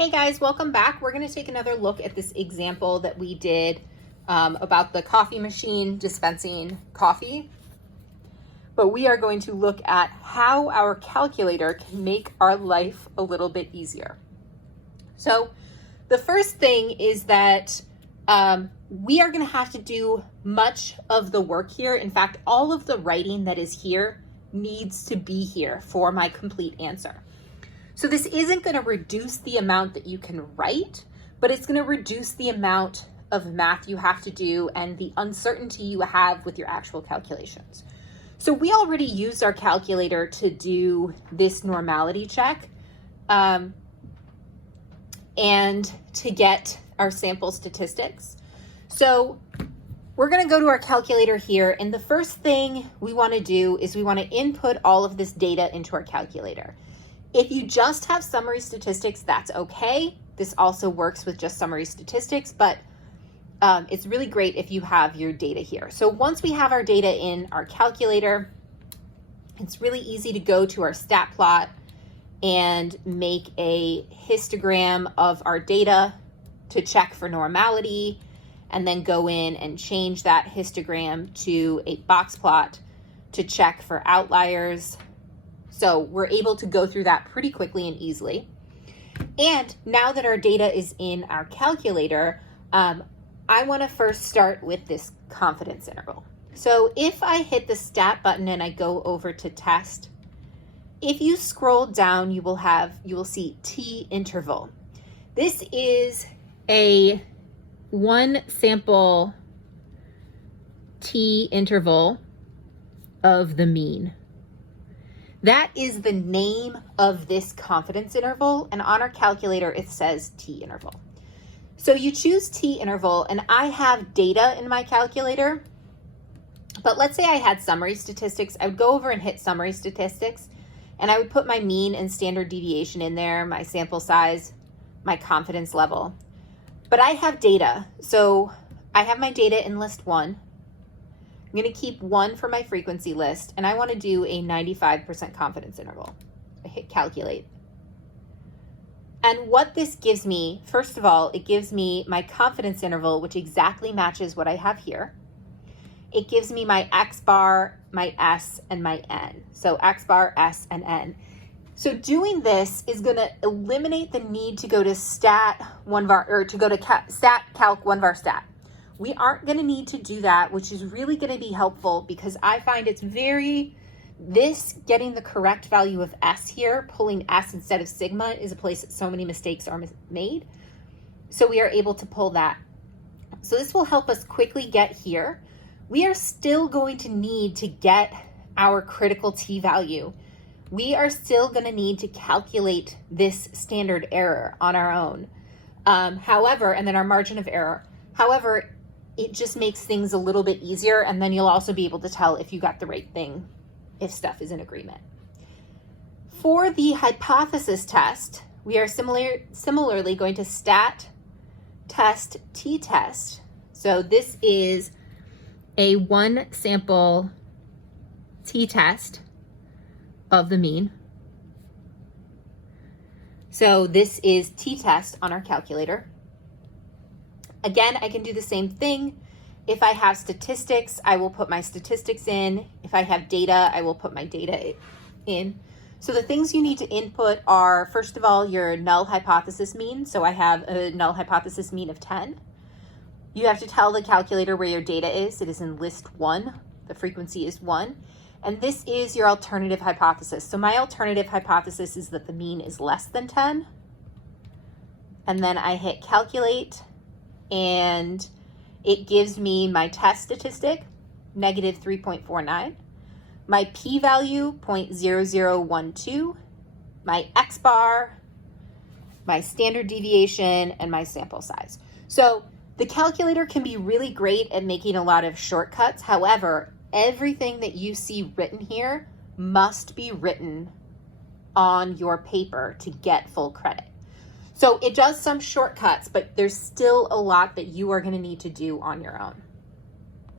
Hey guys, welcome back. We're going to take another look at this example that we did about the coffee machine dispensing coffee. But we are going to look at how our calculator can make our life a little bit easier. So the first thing is that we are going to have to do much of the work here. In fact, all of the writing that is here needs to be here for my complete answer. So this isn't going to reduce the amount that you can write, but it's going to reduce the amount of math you have to do and the uncertainty you have with your actual calculations. So we already used our calculator to do this normality check and to get our sample statistics. So we're going to go to our calculator here, and the first thing we want to do is we want to input all of this data into our calculator. If you just have summary statistics, that's okay. This also works with just summary statistics, but it's really great if you have your data here. So once we have our data in our calculator, it's really easy to go to our stat plot and make a histogram of our data to check for normality, and then go in and change that histogram to a box plot to check for outliers. So we're able to go through that pretty quickly and easily. And now that our data is in our calculator, I want to first start with this confidence interval. So if I hit the stat button and I go over to test, if you scroll down, you will see T interval. This is a one sample T interval of the mean. That is the name of this confidence interval, and on our calculator it says T interval. So you choose T interval, and I have data in my calculator, but let's say I had summary statistics. I would go over and hit summary statistics, and I would put my mean and standard deviation in there, my sample size, my confidence level. But I have data, so I have my data in list 1. I'm going to keep 1 for my frequency list, and I want to do a 95% confidence interval. I hit calculate. And what this gives me, first of all, it gives me my confidence interval, which exactly matches what I have here. It gives me my X bar, my S, and my N. So X bar, S, and N. So doing this is going to eliminate the need to go to stat calc 1 var stat. We aren't going to need to do that, which is really going to be helpful because I find it's getting the correct value of S here, pulling S instead of sigma is a place that so many mistakes are made. So we are able to pull that. So this will help us quickly get here. We are still going to need to get our critical T value. We are still going to need to calculate this standard error on our own. However, and then our margin of error. However, it just makes things a little bit easier, and then you'll also be able to tell if you got the right thing, if stuff is in agreement. For the hypothesis test, we are similarly going to stat test t-test. So this is a one sample t-test of the mean. So this is t-test on our calculator. Again, I can do the same thing. If I have statistics, I will put my statistics in. If I have data, I will put my data in. So the things you need to input are, first of all, your null hypothesis mean. So I have a null hypothesis mean of 10. You have to tell the calculator where your data is. It is in list 1. The frequency is 1. And this is your alternative hypothesis. So my alternative hypothesis is that the mean is less than 10. And then I hit calculate, and it gives me my test statistic, negative 3.49, my p-value, 0.0012, my X bar, my standard deviation, and my sample size. So the calculator can be really great at making a lot of shortcuts. However, everything that you see written here must be written on your paper to get full credit. So it does some shortcuts, but there's still a lot that you are going to need to do on your own.